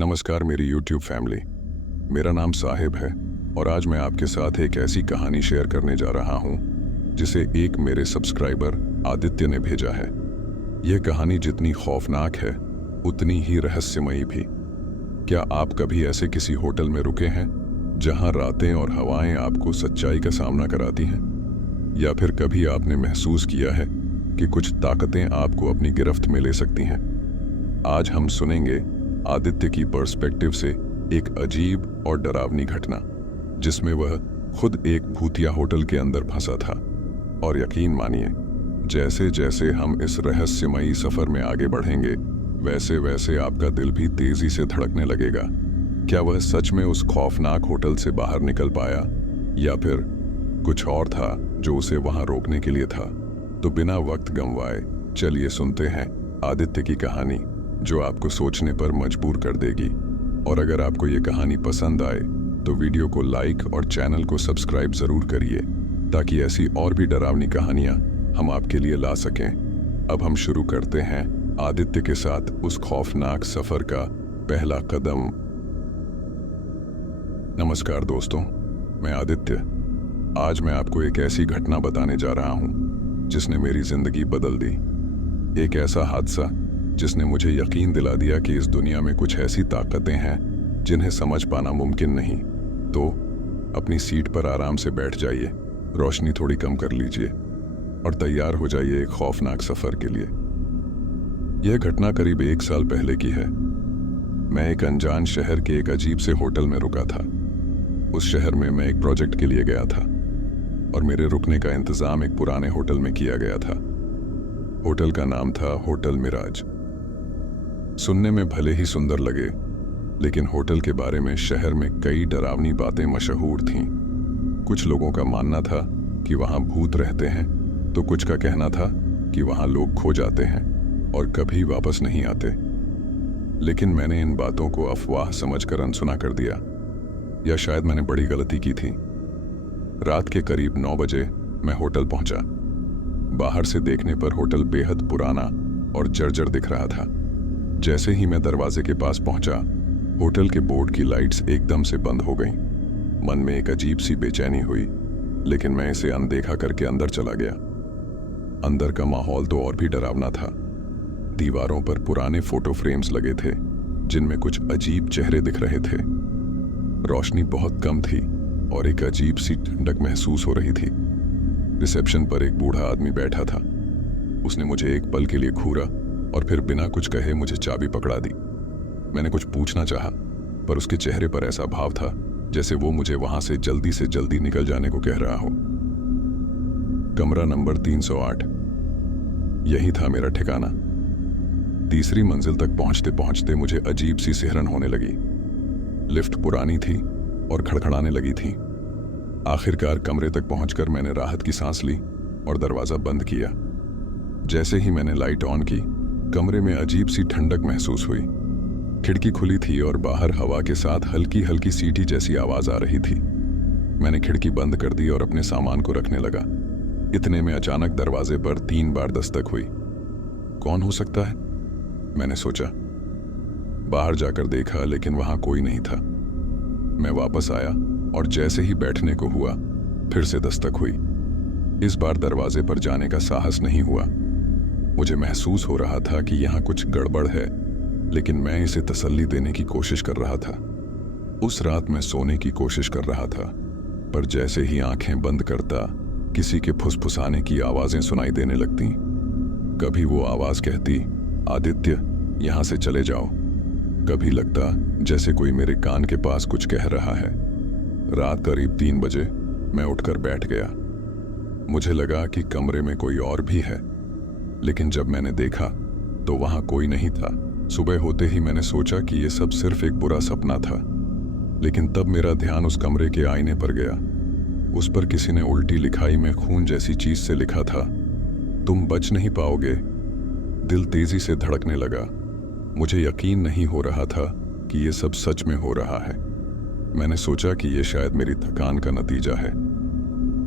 नमस्कार मेरी YouTube family. मेरा नाम साहिब है और आज मैं आपके साथ एक ऐसी कहानी शेयर करने जा रहा हूं जिसे एक मेरे सब्सक्राइबर आदित्य ने भेजा है। यह कहानी जितनी खौफनाक है उतनी ही रहस्यमयी भी। क्या आप कभी ऐसे किसी होटल में रुके हैं जहां रातें और हवाएं आपको सच्चाई का सामना कराती हैं? या फिर कभी आपने महसूस किया है कि कुछ ताकतें आपको अपनी गिरफ्त में ले सकती हैं? आज हम सुनेंगे आदित्य की पर्सपेक्टिव से एक अजीब और डरावनी घटना जिसमें वह खुद एक भूतिया होटल के अंदर फंसा था। और यकीन मानिए, जैसे जैसे हम इस रहस्यमयी सफर में आगे बढ़ेंगे वैसे वैसे आपका दिल भी तेजी से धड़कने लगेगा। क्या वह सच में उस खौफनाक होटल से बाहर निकल पाया या फिर कुछ और था जो उसे वहां रोकने के लिए था? तो बिना वक्त गंवाए चलिए सुनते हैं आदित्य की कहानी, जो आपको सोचने पर मजबूर कर देगी। और अगर आपको ये कहानी पसंद आए तो वीडियो को लाइक और चैनल को सब्सक्राइब जरूर करिए ताकि ऐसी और भी डरावनी कहानियां हम आपके लिए ला सकें। अब हम शुरू करते हैं आदित्य के साथ उस खौफनाक सफर का पहला कदम। नमस्कार दोस्तों, मैं आदित्य। आज मैं आपको एक ऐसी घटना बताने जा रहा हूं जिसने मेरी जिंदगी बदल दी। एक ऐसा हादसा जिसने मुझे यकीन दिला दिया कि इस दुनिया में कुछ ऐसी ताकतें हैं जिन्हें समझ पाना मुमकिन नहीं। तो अपनी सीट पर आराम से बैठ जाइए, रोशनी थोड़ी कम कर लीजिए और तैयार हो जाइए एक खौफनाक सफर के लिए। यह घटना करीब 1 साल पहले की है। मैं एक अनजान शहर के एक अजीब से होटल में रुका था। उस शहर में मैं एक प्रोजेक्ट के लिए गया था और मेरे रुकने का इंतजाम एक पुराने होटल में किया गया था। होटल का नाम था होटल मिराज। सुनने में भले ही सुंदर लगे, लेकिन होटल के बारे में शहर में कई डरावनी बातें मशहूर थीं। कुछ लोगों का मानना था कि वहां भूत रहते हैं, तो कुछ का कहना था कि वहां लोग खो जाते हैं और कभी वापस नहीं आते। लेकिन मैंने इन बातों को अफवाह समझकर अनसुना कर दिया, या शायद मैंने बड़ी गलती की थी। रात के करीब 9 बजे मैं होटल पहुंचा। बाहर से देखने पर होटल बेहद पुराना और जर्जर दिख रहा था। जैसे ही मैं दरवाजे के पास पहुंचा, होटल के बोर्ड की लाइट्स एकदम से बंद हो गईं। मन में एक अजीब सी बेचैनी हुई, लेकिन मैं इसे अनदेखा करके अंदर चला गया। अंदर का माहौल तो और भी डरावना था। दीवारों पर पुराने फोटो फ्रेम्स लगे थे जिनमें कुछ अजीब चेहरे दिख रहे थे। रोशनी बहुत कम थी और एक अजीब सी ठंडक महसूस हो रही थी। रिसेप्शन पर एक बूढ़ा आदमी बैठा था। उसने मुझे एक पल के लिए घूरा और फिर बिना कुछ कहे मुझे चाबी पकड़ा दी। मैंने कुछ पूछना चाहा, पर उसके चेहरे पर ऐसा भाव था जैसे वो मुझे वहां से जल्दी निकल जाने को कह रहा हो। कमरा नंबर 308, यही था मेरा ठिकाना। तीसरी मंजिल तक पहुंचते पहुंचते मुझे अजीब सी सिहरन होने लगी। लिफ्ट पुरानी थी और खड़खड़ाने लगी थी। आखिरकार कमरे तक पहुंचकर मैंने राहत की सांस ली और दरवाजा बंद किया। जैसे ही मैंने लाइट ऑन की, कमरे में अजीब सी ठंडक महसूस हुई। खिड़की खुली थी और बाहर हवा के साथ हल्की हल्की सीटी जैसी आवाज आ रही थी। मैंने खिड़की बंद कर दी और अपने सामान को रखने लगा। इतने में अचानक दरवाजे पर 3 बार दस्तक हुई। कौन हो सकता है, मैंने सोचा। बाहर जाकर देखा, लेकिन वहां कोई नहीं था। मैं वापस आया और जैसे ही बैठने को हुआ, फिर से दस्तक हुई। इस बार दरवाजे पर जाने का साहस नहीं हुआ। मुझे महसूस हो रहा था कि यहाँ कुछ गड़बड़ है, लेकिन मैं इसे तसल्ली देने की कोशिश कर रहा था। उस रात मैं सोने की कोशिश कर रहा था, पर जैसे ही आंखें बंद करता, किसी के फुसफुसाने की आवाजें सुनाई देने लगती। कभी वो आवाज कहती, आदित्य, यहां से चले जाओ। कभी लगता जैसे कोई मेरे कान के पास कुछ कह रहा है। रात करीब 3 बजे मैं उठकर बैठ गया। मुझे लगा कि कमरे में कोई और भी है, लेकिन जब मैंने देखा तो वहां कोई नहीं था। सुबह होते ही मैंने सोचा कि यह सब सिर्फ एक बुरा सपना था, लेकिन तब मेरा ध्यान उस कमरे के आईने पर गया। उस पर किसी ने उल्टी लिखाई में खून जैसी चीज से लिखा था, तुम बच नहीं पाओगे। दिल तेजी से धड़कने लगा। मुझे यकीन नहीं हो रहा था कि यह सब सच में हो रहा है। मैंने सोचा कि यह शायद मेरी थकान का नतीजा है।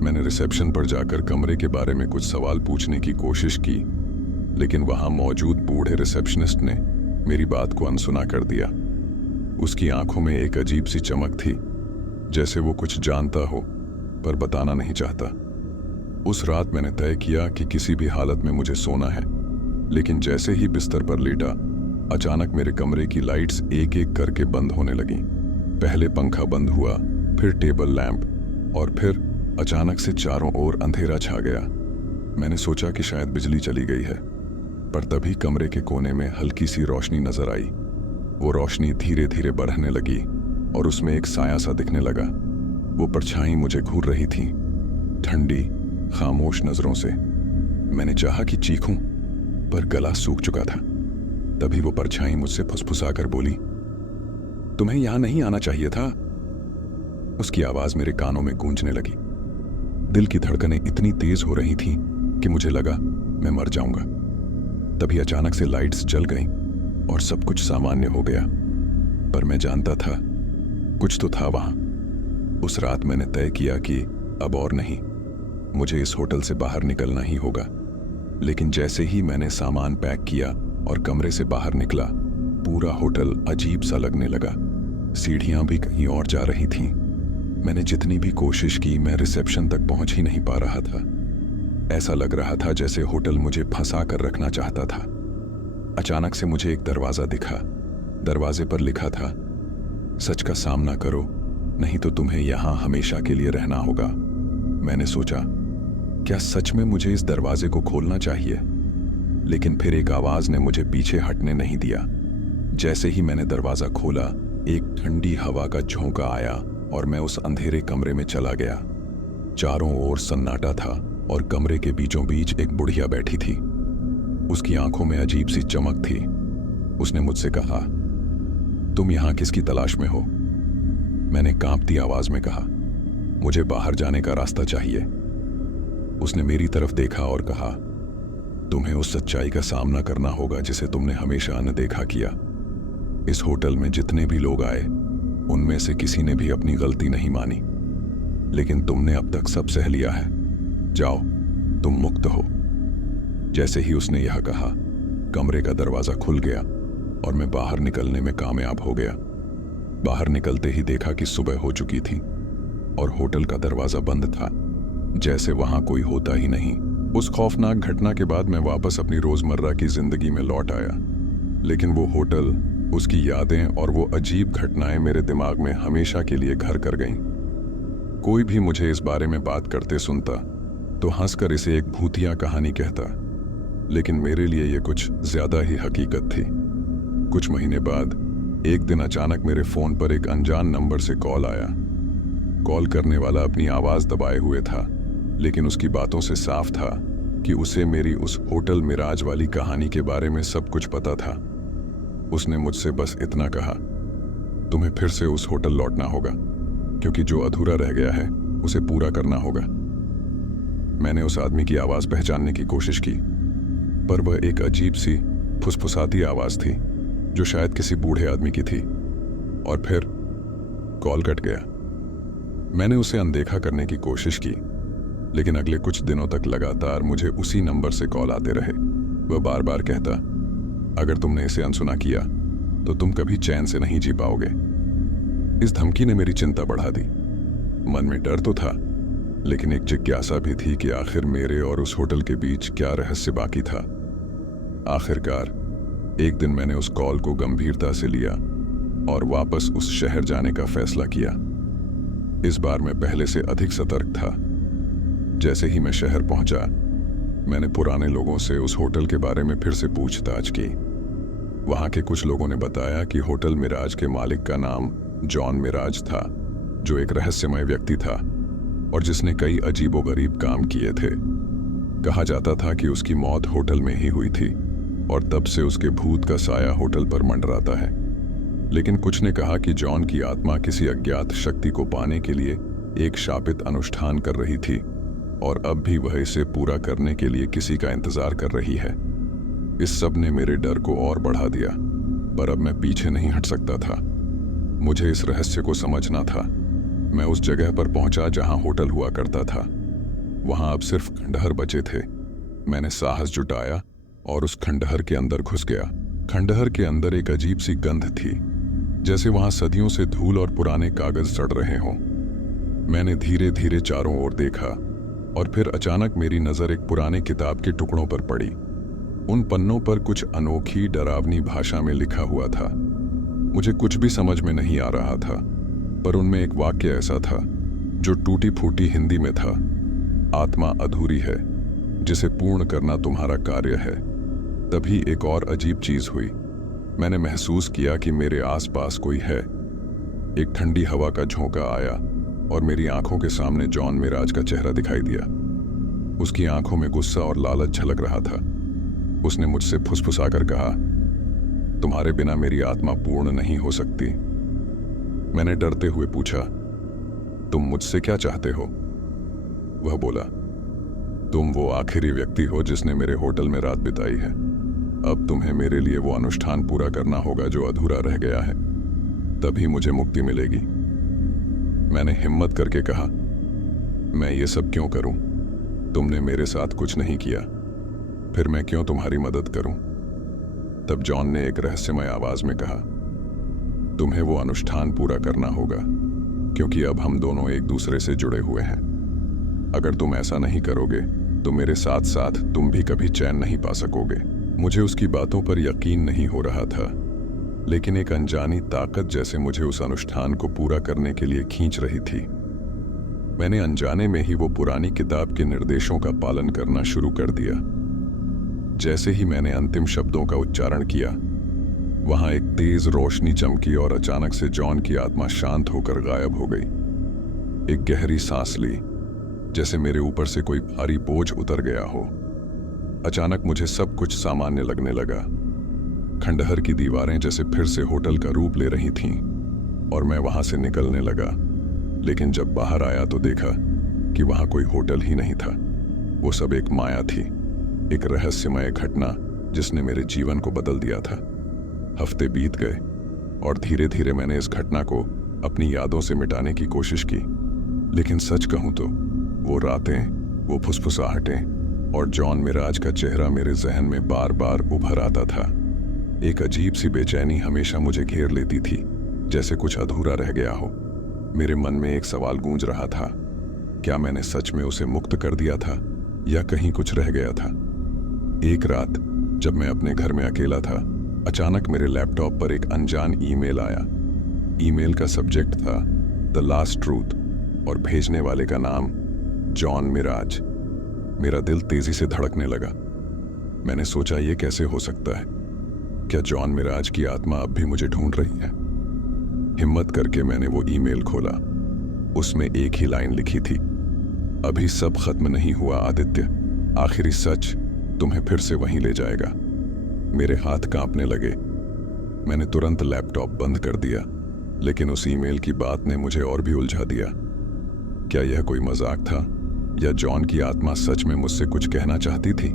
मैंने रिसेप्शन पर जाकर कमरे के बारे में कुछ सवाल पूछने की कोशिश की, लेकिन वहां मौजूद बूढ़े रिसेप्शनिस्ट ने मेरी बात को अनसुना कर दिया। उसकी आंखों में एक अजीब सी चमक थी, जैसे वो कुछ जानता हो पर बताना नहीं चाहता। उस रात मैंने तय किया कि किसी भी हालत में मुझे सोना है, लेकिन जैसे ही बिस्तर पर लेटा, अचानक मेरे कमरे की लाइट्स एक एक करके बंद होने लगीं। पहले पंखा बंद हुआ, फिर टेबल लैंप, और फिर अचानक से चारों ओर अंधेरा छा गया। मैंने सोचा कि शायद बिजली चली गई है, पर तभी कमरे के कोने में हल्की सी रोशनी नजर आई। वो रोशनी धीरे धीरे बढ़ने लगी और उसमें एक साया सा दिखने लगा। वो परछाई मुझे घूर रही थी, ठंडी खामोश नजरों से। मैंने चाहा कि चीखूं, पर गला सूख चुका था। तभी वो परछाई मुझसे फुसफुसाकर बोली, तुम्हें यहां नहीं आना चाहिए था। उसकी आवाज मेरे कानों में गूंजने लगी। दिल की धड़कनें इतनी तेज हो रही थीं कि मुझे लगा मैं मर जाऊंगा। तभी अचानक से लाइट्स जल गईं और सब कुछ सामान्य हो गया। पर मैं जानता था, कुछ तो था वहां। उस रात मैंने तय किया कि अब और नहीं, मुझे इस होटल से बाहर निकलना ही होगा। लेकिन जैसे ही मैंने सामान पैक किया और कमरे से बाहर निकला, पूरा होटल अजीब सा लगने लगा। सीढ़ियां भी कहीं और जा रही थीं। मैंने जितनी भी कोशिश की, मैं रिसेप्शन तक पहुंच ही नहीं पा रहा था। ऐसा लग रहा था जैसे होटल मुझे फंसा कर रखना चाहता था। अचानक से मुझे एक दरवाजा दिखा। दरवाजे पर लिखा था, सच का सामना करो, नहीं तो तुम्हें यहां हमेशा के लिए रहना होगा। मैंने सोचा, क्या सच में मुझे इस दरवाजे को खोलना चाहिए? लेकिन फिर एक आवाज ने मुझे पीछे हटने नहीं दिया। जैसे ही मैंने दरवाजा खोला, एक ठंडी हवा का झोंका आया और मैं उस अंधेरे कमरे में चला गया। चारों ओर सन्नाटा था और कमरे के बीचों बीच एक बुढ़िया बैठी थी। उसकी आंखों में अजीब सी चमक थी। उसने मुझसे कहा, तुम यहां किसकी तलाश में हो? मैंने कांपती आवाज में कहा, मुझे बाहर जाने का रास्ता चाहिए। उसने मेरी तरफ देखा और कहा, तुम्हें उस सच्चाई का सामना करना होगा जिसे तुमने हमेशा अनदेखा किया। इस होटल में जितने भी लोग आए, उनमें से किसी ने भी अपनी गलती नहीं मानी, लेकिन तुमने अब तक सब सह लिया है। जाओ, तुम मुक्त हो। जैसे ही उसने यह कहा, कमरे का दरवाजा खुल गया और मैं बाहर निकलने में कामयाब हो गया। बाहर निकलते ही देखा कि सुबह हो चुकी थी और होटल का दरवाजा बंद था, जैसे वहां कोई होता ही नहीं। उस खौफनाक घटना के बाद मैं वापस अपनी रोजमर्रा की जिंदगी में लौट आया, लेकिन वो होटल, उसकी यादें और वो अजीब घटनाएं मेरे दिमाग में हमेशा के लिए घर कर गईं। कोई भी मुझे इस बारे में बात करते सुनता तो हंसकर इसे एक भूतिया कहानी कहता, लेकिन मेरे लिए ये कुछ ज्यादा ही हकीकत थी। कुछ महीने बाद एक दिन अचानक मेरे फोन पर एक अनजान नंबर से कॉल आया। कॉल करने वाला अपनी आवाज दबाए हुए था, लेकिन उसकी बातों से साफ था कि उसे मेरी उस होटल मिराज वाली कहानी के बारे में सब कुछ पता था। उसने मुझसे बस इतना कहा, तुम्हें फिर से उस होटल लौटना होगा, क्योंकि जो अधूरा रह गया है उसे पूरा करना होगा। मैंने उस आदमी की आवाज पहचानने की कोशिश की, पर वह एक अजीब सी फुसफुसाती आवाज थी जो शायद किसी बूढ़े आदमी की थी। और फिर कॉल कट गया। मैंने उसे अनदेखा करने की कोशिश की, लेकिन अगले कुछ दिनों तक लगातार मुझे उसी नंबर से कॉल आते रहे। वह बार बार कहता, अगर तुमने इसे अनसुना किया तो तुम कभी चैन से नहीं जी पाओगे। इस धमकी ने मेरी चिंता बढ़ा दी। मन में डर तो था, लेकिन एक जिज्ञासा भी थी कि आखिर मेरे और उस होटल के बीच क्या रहस्य बाकी था। आखिरकार एक दिन मैंने उस कॉल को गंभीरता से लिया और वापस उस शहर जाने का फैसला किया। इस बार मैं पहले से अधिक सतर्क था। जैसे ही मैं शहर पहुंचा, मैंने पुराने लोगों से उस होटल के बारे में फिर से पूछताछ की। वहां के कुछ लोगों ने बताया कि होटल मिराज के मालिक का नाम जॉन मिराज था, जो एक रहस्यमय व्यक्ति था और जिसने कई अजीबोगरीब काम किए थे। कहा जाता था कि उसकी मौत होटल में ही हुई थी और तब से उसके भूत का साया होटल पर मंडराता है। लेकिन कुछ ने कहा कि जॉन की आत्मा किसी अज्ञात शक्ति को पाने के लिए एक शापित अनुष्ठान कर रही थी और अब भी वह इसे पूरा करने के लिए किसी का इंतजार कर रही है। इस सब ने मेरे डर को और बढ़ा दिया, पर अब मैं पीछे नहीं हट सकता था। मुझे इस रहस्य को समझना था। मैं उस जगह पर पहुंचा जहां होटल हुआ करता था। वहां अब सिर्फ खंडहर बचे थे। मैंने साहस जुटाया और उस खंडहर के अंदर घुस गया। खंडहर के अंदर एक अजीब सी गंध थी, जैसे वहां सदियों से धूल और पुराने कागज सड़ रहे हों। मैंने धीरे धीरे चारों ओर देखा और फिर अचानक मेरी नजर एक पुराने किताब के टुकड़ों पर पड़ी। उन पन्नों पर कुछ अनोखी डरावनी भाषा में लिखा हुआ था। मुझे कुछ भी समझ में नहीं आ रहा था, पर उनमें एक वाक्य ऐसा था जो टूटी फूटी हिंदी में था। आत्मा अधूरी है, जिसे पूर्ण करना तुम्हारा कार्य है। तभी एक और अजीब चीज हुई। मैंने महसूस किया कि मेरे आसपास कोई है। एक ठंडी हवा का झोंका आया और मेरी आंखों के सामने जॉन मिराज का चेहरा दिखाई दिया। उसकी आंखों में गुस्सा और लालच झलक रहा था। उसने मुझसे फुसफुसाकर कहा, तुम्हारे बिना मेरी आत्मा पूर्ण नहीं हो सकती। मैंने डरते हुए पूछा, तुम मुझसे क्या चाहते हो? वह बोला, तुम वो आखिरी व्यक्ति हो जिसने मेरे होटल में रात बिताई है। अब तुम्हें मेरे लिए वो अनुष्ठान पूरा करना होगा जो अधूरा रह गया है, तभी मुझे मुक्ति मिलेगी। मैंने हिम्मत करके कहा, मैं ये सब क्यों करूं? तुमने मेरे साथ कुछ नहीं किया, फिर मैं क्यों तुम्हारी मदद करूं? तब जॉन ने एक रहस्यमय आवाज में कहा, तुम्हें वो अनुष्ठान पूरा करना होगा, क्योंकि अब हम दोनों एक दूसरे से जुड़े हुए हैं। अगर तुम ऐसा नहीं करोगे तो मेरे साथ साथ तुम भी कभी चैन नहीं पा सकोगे। मुझे उसकी बातों पर यकीन नहीं हो रहा था, लेकिन एक अनजानी ताकत जैसे मुझे उस अनुष्ठान को पूरा करने के लिए खींच रही थी। मैंने अनजाने में ही वो पुरानी किताब के निर्देशों का पालन करना शुरू कर दिया। जैसे ही मैंने अंतिम शब्दों का उच्चारण किया, वहां एक तेज रोशनी चमकी और अचानक से जॉन की आत्मा शांत होकर गायब हो गई। एक गहरी सांस ली, जैसे मेरे ऊपर से कोई भारी बोझ उतर गया हो। अचानक मुझे सब कुछ सामान्य लगने लगा। खंडहर की दीवारें जैसे फिर से होटल का रूप ले रही थीं और मैं वहां से निकलने लगा। लेकिन जब बाहर आया तो देखा कि वहां कोई होटल ही नहीं था। वो सब एक माया थी, एक रहस्यमय घटना जिसने मेरे जीवन को बदल दिया था। हफ्ते बीत गए और धीरे धीरे मैंने इस घटना को अपनी यादों से मिटाने की कोशिश की। लेकिन सच कहूं तो वो रातें, वो फुसफुसाहटें और जॉन मिराज का चेहरा मेरे जहन में बार बार उभर आता था। एक अजीब सी बेचैनी हमेशा मुझे घेर लेती थी, जैसे कुछ अधूरा रह गया हो। मेरे मन में एक सवाल गूंज रहा था, क्या मैंने सच में उसे मुक्त कर दिया था या कहीं कुछ रह गया था? एक रात जब मैं अपने घर में अकेला था, अचानक मेरे लैपटॉप पर एक अनजान ईमेल आया। ईमेल का सब्जेक्ट था द लास्ट ट्रूथ और भेजने वाले का नाम जॉन मिराज। मेरा दिल तेजी से धड़कने लगा। मैंने सोचा, ये कैसे हो सकता है? क्या जॉन मिराज की आत्मा अब भी मुझे ढूंढ रही है? हिम्मत करके मैंने वो ईमेल खोला। उसमें एक ही लाइन लिखी थी, अभी सब खत्म नहीं हुआ आदित्य, आखिरी सच तुम्हें फिर से वहीं ले जाएगा। मेरे हाथ कांपने लगे। मैंने तुरंत लैपटॉप बंद कर दिया, लेकिन उस ईमेल की बात ने मुझे और भी उलझा दिया। क्या यह कोई मजाक था या जॉन की आत्मा सच में मुझसे कुछ कहना चाहती थी?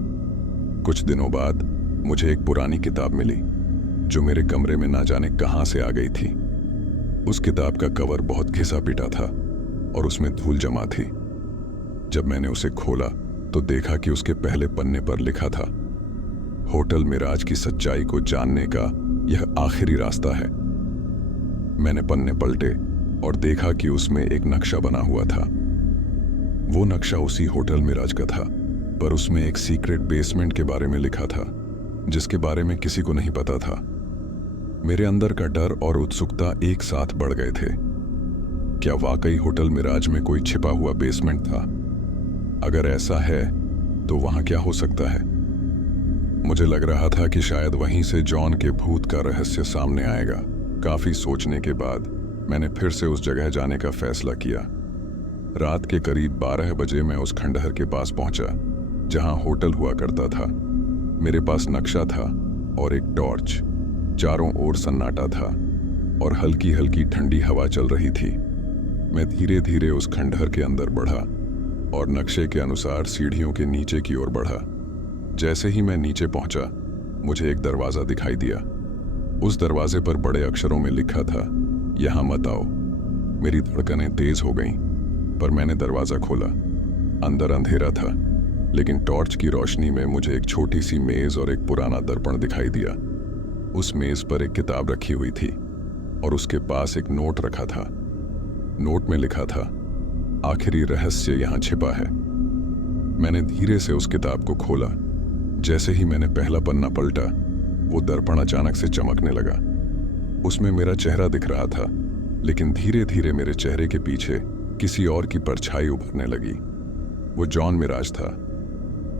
कुछ दिनों बाद मुझे एक पुरानी किताब मिली जो मेरे कमरे में ना जाने कहां से आ गई थी। उस किताब का कवर बहुत घिसा पिटा था और उसमें धूल जमा थी। जब मैंने उसे खोला तो देखा कि उसके पहले पन्ने पर लिखा था, होटल मिराज की सच्चाई को जानने का यह आखिरी रास्ता है। मैंने पन्ने पलटे और देखा कि उसमें एक नक्शा बना हुआ था। वो नक्शा उसी होटल मिराज का था, पर उसमें एक सीक्रेट बेसमेंट के बारे में लिखा था जिसके बारे में किसी को नहीं पता था। मेरे अंदर का डर और उत्सुकता एक साथ बढ़ गए थे। क्या वाकई होटल मिराज में कोई छिपा हुआ बेसमेंट था? अगर ऐसा है तो वहां क्या हो सकता है? मुझे लग रहा था कि शायद वहीं से जॉन के भूत का रहस्य सामने आएगा। काफी सोचने के बाद मैंने फिर से उस जगह जाने का फैसला किया। रात के करीब 12 बजे मैं उस खंडहर के पास पहुंचा जहां होटल हुआ करता था। मेरे पास नक्शा था और एक टॉर्च। चारों ओर सन्नाटा था और हल्की हल्की ठंडी हवा चल रही थी। मैं धीरे धीरे उस खंडहर के अंदर बढ़ा और नक्शे के अनुसार सीढ़ियों के नीचे की ओर बढ़ा। जैसे ही मैं नीचे पहुंचा, मुझे एक दरवाजा दिखाई दिया। उस दरवाजे पर बड़े अक्षरों में लिखा था, यहां मत आओ। मेरी धड़कनें तेज हो गईं, पर मैंने दरवाजा खोला। अंदर अंधेरा था, लेकिन टॉर्च की रोशनी में मुझे एक छोटी सी मेज और एक पुराना दर्पण दिखाई दिया। उस मेज पर एक किताब रखी हुई थी। और उसके पास एक नोट रखा था। नोट में लिखा था, आखिरी रहस्य यहां छिपा है। मैंने धीरे से उस किताब को खोला। जैसे ही मैंने पहला पन्ना पलटा, वो दर्पण अचानक से चमकने लगा। उसमें मेरा चेहरा दिख रहा था, लेकिन धीरे धीरे मेरे चेहरे के पीछे किसी और की परछाई उभरने लगी। वो जॉन मिराज था।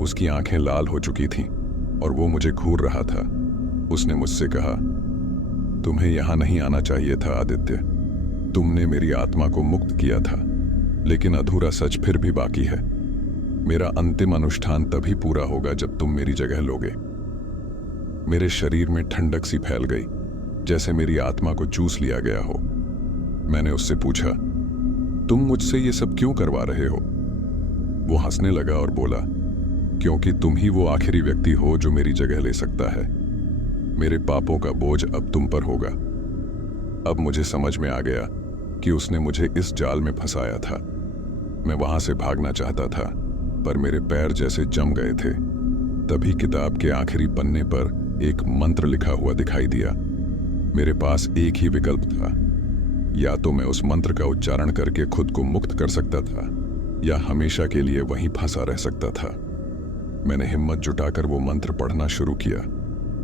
उसकी आंखें लाल हो चुकी थीं और वो मुझे घूर रहा था। उसने मुझसे कहा, तुम्हें यहां नहीं आना चाहिए था आदित्य। तुमने मेरी आत्मा को मुक्त किया था, लेकिन अधूरा सच फिर भी बाकी है। मेरा अंतिम अनुष्ठान तभी पूरा होगा जब तुम मेरी जगह लोगे। मेरे शरीर में ठंडक सी फैल गई, जैसे मेरी आत्मा को चूस लिया गया हो। मैंने उससे पूछा, तुम मुझसे ये सब क्यों करवा रहे हो? वो हंसने लगा और बोला, क्योंकि तुम ही वो आखिरी व्यक्ति हो जो मेरी जगह ले सकता है। मेरे पापों का बोझ अब तुम पर होगा। अब मुझे समझ में आ गया कि उसने मुझे इस जाल में फंसाया था। मैं वहां से भागना चाहता था, पर मेरे पैर जैसे जम गए थे। तभी किताब के आखिरी पन्ने पर एक मंत्र लिखा हुआ दिखाई दिया। मेरे पास एक ही विकल्प था, या तो मैं उस मंत्र का उच्चारण करके खुद को मुक्त कर सकता था, या हमेशा के लिए वहीं फंसा रह सकता था। मैंने हिम्मत जुटाकर वो मंत्र पढ़ना शुरू किया।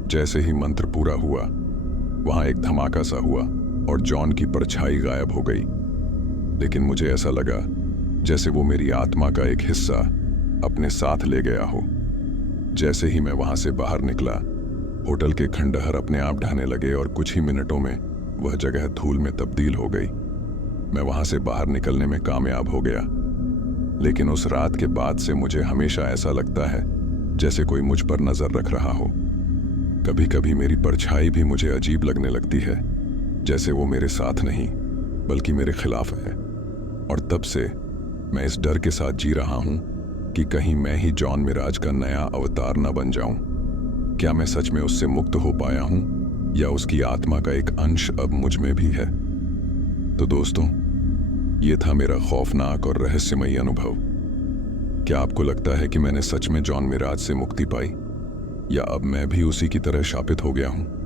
जैसे ही मंत्र पूरा हुआ, वहां एक धमाका सा हुआ और जॉन की परछाई गायब हो गई। लेकिन मुझे ऐसा लगा जैसे वो मेरी आत्मा का एक हिस्सा अपने साथ ले गया हो। जैसे ही मैं वहां से बाहर निकला, होटल के खंडहर अपने आप ढहने लगे और कुछ ही मिनटों में वह जगह धूल में तब्दील हो गई। मैं वहां से बाहर निकलने में कामयाब हो गया, लेकिन उस रात के बाद से मुझे हमेशा ऐसा लगता है जैसे कोई मुझ पर नजर रख रहा हो। कभी कभी मेरी परछाई भी मुझे अजीब लगने लगती है, जैसे वो मेरे साथ नहीं बल्कि मेरे खिलाफ है। और तब से मैं इस डर के साथ जी रहा हूं कि कहीं मैं ही जॉन मिराज का नया अवतार न बन जाऊं। क्या मैं सच में उससे मुक्त हो पाया हूं, या उसकी आत्मा का एक अंश अब मुझ में भी है? तो दोस्तों, ये था मेरा खौफनाक और रहस्यमयी अनुभव। क्या आपको लगता है कि मैंने सच में जॉन मिराज से मुक्ति पाई, या अब मैं भी उसी की तरह शापित हो गया हूं?